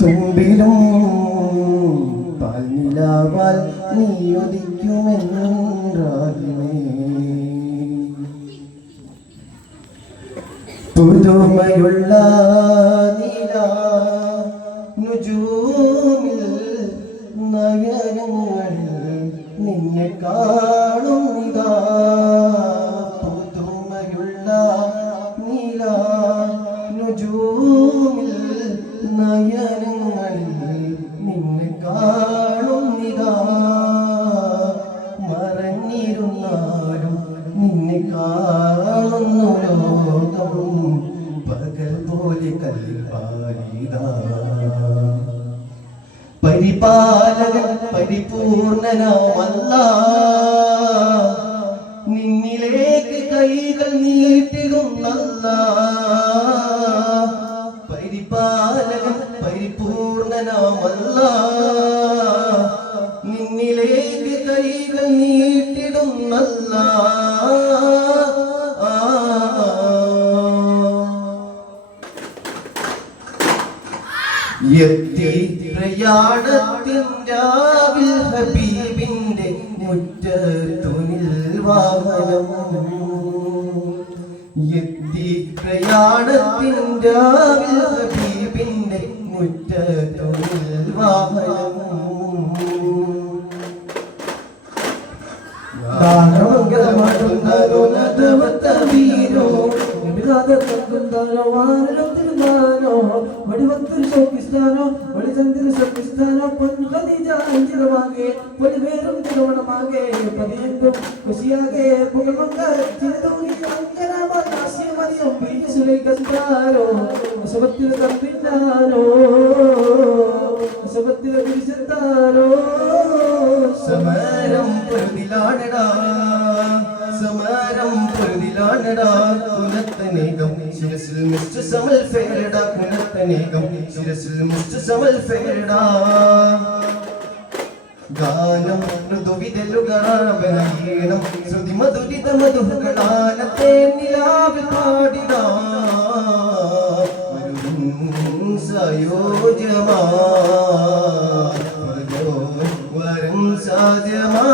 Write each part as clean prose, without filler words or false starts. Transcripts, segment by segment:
തുമ്പിലും പാൽനിലാവാൽ നീയൊതിക്കുമെന്നാകുമേ പുതുമയുള്ള നീല നുജൂമിൽ നയനങ്ങളിൽ നിന്നെ കാണും ഇതാ പുതുമയുള്ള നീല നുജൂമിൽ നയനങ്ങളിൽ നിന്നെ കാണുന്നിതാ മറഞ്ഞിരുന്നാലും നിന്നെ കാണുന്നു ലോകം പകൽ പോലെ കൽപ്പാലിതാ പരിപാലകൻ പരിപൂർണനാമല്ല നിന്നിലേക്ക് കൈകൾ നീട്ടിടുന്നല്ല പരിപാലകൻ പരിപൂർണനാമല്ല നിന്നിലേക്ക് കൈകൾ നീട്ടിടുന്നല്ല എത്തി പ്രയാണത്തിൻരാവിൽ ഹബീബിന്റെ മുറ്റത്തുനിൽ വാഹനം എത്തി പ്രയാണത്തിൻരാവിൽ ഹബീബിന്റെ മുറ്റത്തുനിൽ വാഹനം ദാനമംഗലമാടുന്നോ നദവത്തവീരോ വടിവത്തിൽ ശോഭിസ്ഥാനോ വടിചന്ദ്ര ശോഭിസ്ഥാനോ പൊൻഖദീജ അഞ്ചിതമാകെ പൊലിവേറും തിരുവണമാകെ പതിയെങ്കും കുശിയാകെ പുകമങ്ക ചിരതൂരി അങ്കരാമറിയം സുലൈകന്താരോ അശുഭത്തിൽ തമ്പിന്നാരോ അശുഭത്തിൽ വിരിച്ചെത്താരോ സമരം പ്രതിലാണടാ സമരം പ്രതിലാണടാ കുലത്തനേകം ശിരസിൽ മിസ്റ്റർ സമൽ ഫേരടാ കുലത്തനേകം ശിരസിൽ മിസ്റ്റർ സമൽ ഫേരടാ ഗാനം മൃദുവിതലുകാവനീണം ശ്രുതി മധുരിത മധുകളാനത്തെ നിലാവിൽ പാടിടാ സയോജമാ വരം സാധ്യമാ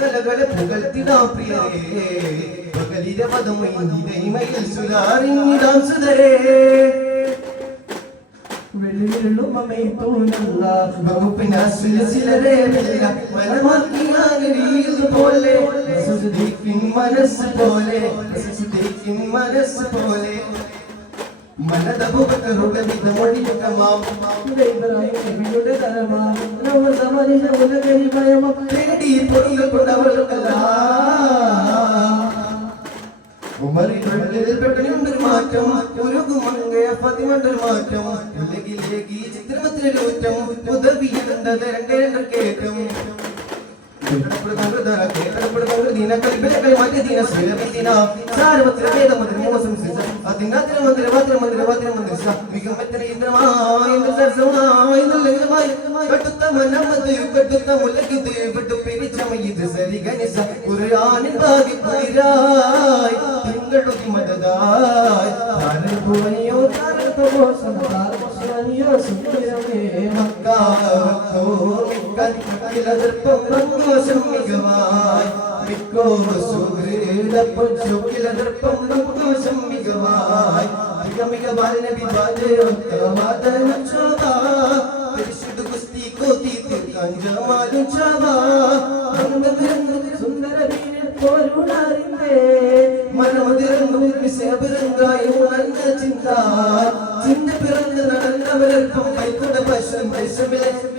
കലകളെ പുകഴ്ത്തിടാ പ്രിയരേ പകലിര പദമയിൽ സുലാറിഞ്ഞിടാം സുധരേ വെള്ളിവിരളും അമൈത്തൂനല്ല വകുപ്പിനാസിലരെ പോലെ മനസ്സ് പോലെ മനസ്സ് പോലെ മനദബുബക്കറുടെ വിധമൊഴിയുകമാം ഇബ്രാഹിമിയുടെ തരമാം നവസമരിഹ ഉലകരിമയമം തേടി പൊറുകൾ കൊണ്ടവൾക്കല്ല ഉമറിനുള്ളിൽ പെട്ടനുണ്ടൊരു മാറ്റം ഉരുകുമങ്ങയ പതിമണ്ടൊരു മാറ്റം ഉലകിലേക്ക് ഈ ചിത്രമത്തിലൊരു ഊറ്റം ഉദവിയുണ്ടത് രണ്ടേരണ്ടർ കേറ്റം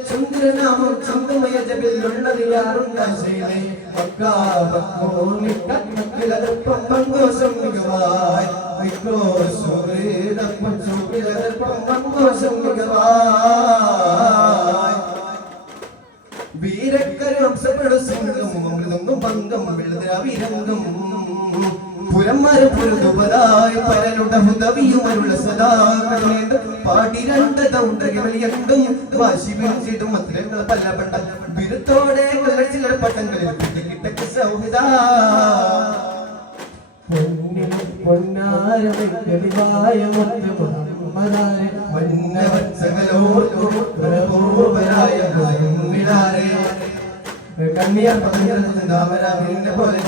ചന്ദ്രനാമം ചന്ദ്രമയ ജബിലുള്ളത് യാറുണ്ടാശയിലെ പങ്കോശം മികവായി വീരക്കരം ഹംസപ്പെടും സിംഗം അമൃതം പങ്കം വെള്ളതിരാവിരംഗം പുരന്മാരെ പുരുതുപതായി പരലുടെ ഹുദവിയുമരുള്ള സദാ കടലേണ്ട പാടി രണ്ട് ദൗണ്ടകവലിയണ്ടും വാശി വീഴ്ചിടും മന്ത്രങ്ങൾ പല്ലപണ്ട ബിരുത്തോടെ ചിലർ പട്ടങ്ങളിൽ കിട്ടക്ക് സൗഹിത പൊന്നാരമായ മുഹമ്മദാരെ മന്നവത്സകലോർക്കും കണ്ണിയാർ താമരാവിനെ പോലെ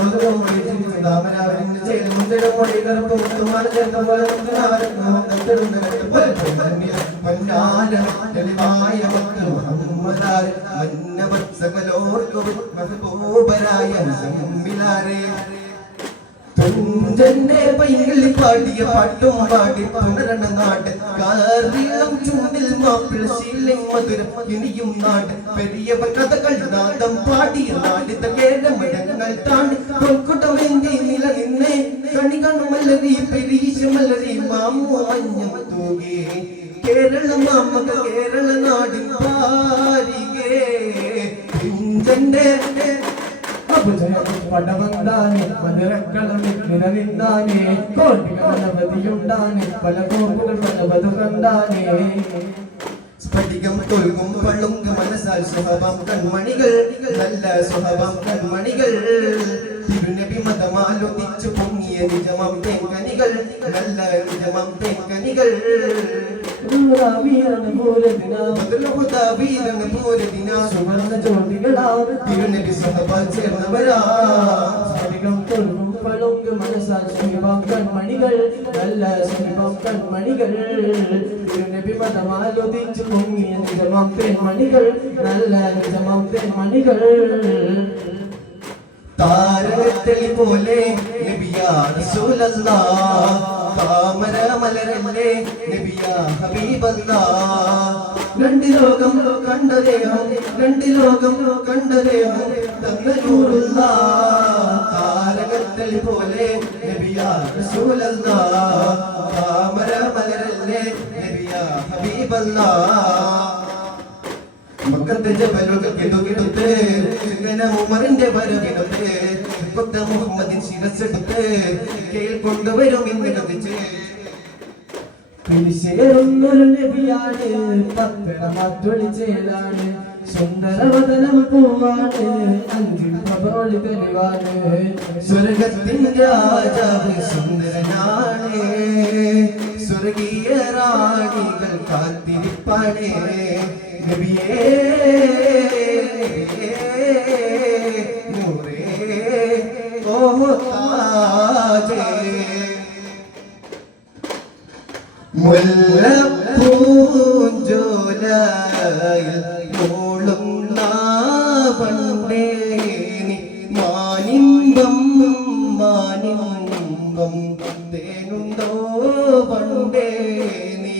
താമരാവിനെ ചെയ്ത് മുഞ്ചലും മൊഴി കറുപ്പ് മുത്തുമാല ചേർത്ത പോലെ തെളിവായ മുഹമ്മദാരെ മന്നവത്സകലോർക്കും മെഹബൂബരായ മുസമ്മിലാരെ തുഞ്ചന്റെ പൈങ്കിളി പാടിയ പാട്ടും പാടി പുണരണ നാട് കാറിളം ചുണ്ടിൽ മാപ്പിള ശീലം മധുരം ഇനിയും നാട് പെരിയവ കഥകൾ നാദം പാടിയ നാടിത കേരമടങ്ങൾ താണ്ടി പൊൻകുട്ടമെന്തി നില നിന്നേ കണി കാണുമല്ലറി പെരീശമല്ലറി മാമു മഞ്ഞം തൂകി കേരള മാമക കേരള നാടിൻ പാരികേ തുഞ്ചന്റെ പടവന്താനെ മധുരക്കളമിൽ നിലനിന്നാനെ കോട്ടികളവധിയുണ്ടാനെ പല കോപ്പുകൾ പലവതു കണ്ടാനെ സ്ഫടികം തൊഴുകും പള്ളുങ്ക മനസ്സാൽ സുഹബം കൺമണികൾ നല്ല സുഹബം കൺമണികൾ തിരുനബി മതമാലൊതിച്ചു പൊങ്ങിയ നിജമം തേങ്കനികൾ നല്ല നിജമം തേങ്കനികൾ സുവർണ്ണ ജോഡികളാണ് തിരുനബി സുഹബം ചേർന്നവരാ സ്ഫടികം തൊഴുകും പളുങ്ക് മനസ്സാൽ സുഹബം കൺമണികൾ നല്ല സുഹബം കൺമണികൾ തിരുനബി മതമാലൊതിച്ചു പൊങ്ങിയ നിജമം തേന്മണികൾ നല്ല നിജമം തേന്മണികൾ താരകത്തെളി പോലെ നബിയാ റസൂലല്ലാഹ് താമര മലരല്ലേ നബിയാ ഹബീബല്ലാഹ് രണ്ട് ലോകം കണ്ട ദേഹം രണ്ട് ലോകം കണ്ട ദേഹം തന്നൂറുല്ലാഹ് താരകത്തെളി പോലെ നബിയാ റസൂലല്ലാഹ് താമര മലരല്ലേ നബിയാ ഹബീബല്ലാഹ് മക്കത്തെ ജബലുകൾക്ക് കിടുകിടുത്ത് ഇങ്ങനെ ഉമറിന്റെ വരവിടുത്ത് കൊത്ത മുഹമ്മദിൻ ശിരസെടുത്ത് കേൾക്കൊണ്ടുവരും ഇന്ന് കത്തിച്ച് പിരിശേറുന്നൊരു നബിയാണ് പത്തനമാറ്റൊളിച്ചേലാണ് സുന്ദരവദനം പൂവാണ് അഞ്ചിൽ പ്രഭോളി തെളിവാണ് സ്വർഗത്തിൻ രാജാവ് സുന്ദരനാണ് സ്വർഗീയ റാണികൾ കാത്തിരിപ്പാണ് നബിയേ നൂറേ ഓ താജേ മുല്ലപ്പൂഞ്ചോലയിൽ മൂളും നാവണ്ടേ മാനിമ്പം മാനിമ്പം തേനുണ്ടോ പണ്ടേ നീ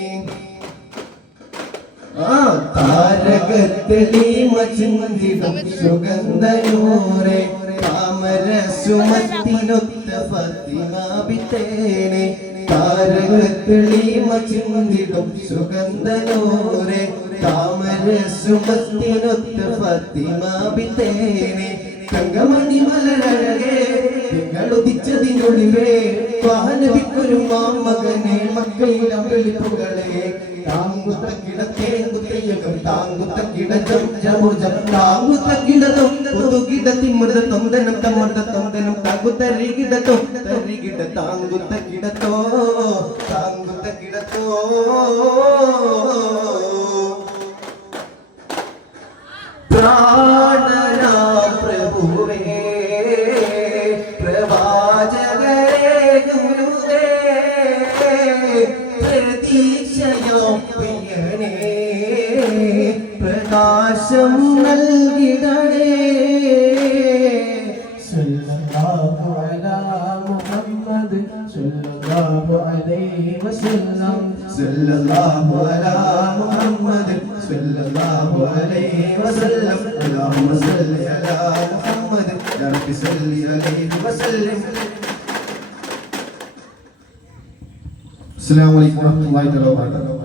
താരകത്തെളിമ ചിന്തിടും സുഗന്ധനൂറെ താമര സുമത്തിനൊത്ത ഫാത്തിമാബിത്തേനെ താരകത്തെളിമ ചിന്തിടും സുഗന്ധനൂറെ താമര സുമത്തിനൊത്ത ഫാത്തിമാബിത്തേനെ തങ്കമണി മലരഴകേ തിങ്കളുദിച്ചതിനൊളിവേ വാഹനവിക്കൊരു മാമകനെ മക്കളിലെ വെളിപ്പുകളെ താങ്കുത്ത കിടത്തേങ്കുത്തയ്യകം താങ്കുത്ത കിടജം ജമുജം താങ്കുത്ത കിടതും പുതുകിട തിമൃത തൊന്തനം തമർത്ത തൊന്തനം താങ്കുത്ത റികിടത്തും തരികിട താങ്കുത്ത കിടത്തോ താങ്കുത്ത കിടത്തോ പ്രാണനാ പ്രഭുവേ പ്രവാചകരേ ഗുരുവേ പ്രതീക്ഷയോ പ്രിയനേ പ്രകാശം നൽകിടണേ സല്ലല്ലാഹു അലാ മുഹമ്മദ് സല്ലല്ലാഹു അലൈഹി വസല്ലം സല്ലല്ലാഹു അലാ മുഹമ്മദ് സല്ലല്ലാഹു അലൈഹി വസല്ലം അല്ലാഹുമ്മ സല്ലി അലാ മുഹമ്മദ് യാ റബ്ബി സല്ലി അലൈഹി വസല്ലം. അസ്സലാമു അലൈക്കും വറഹ്മത്തുള്ളാഹി വബറകാതുഹു.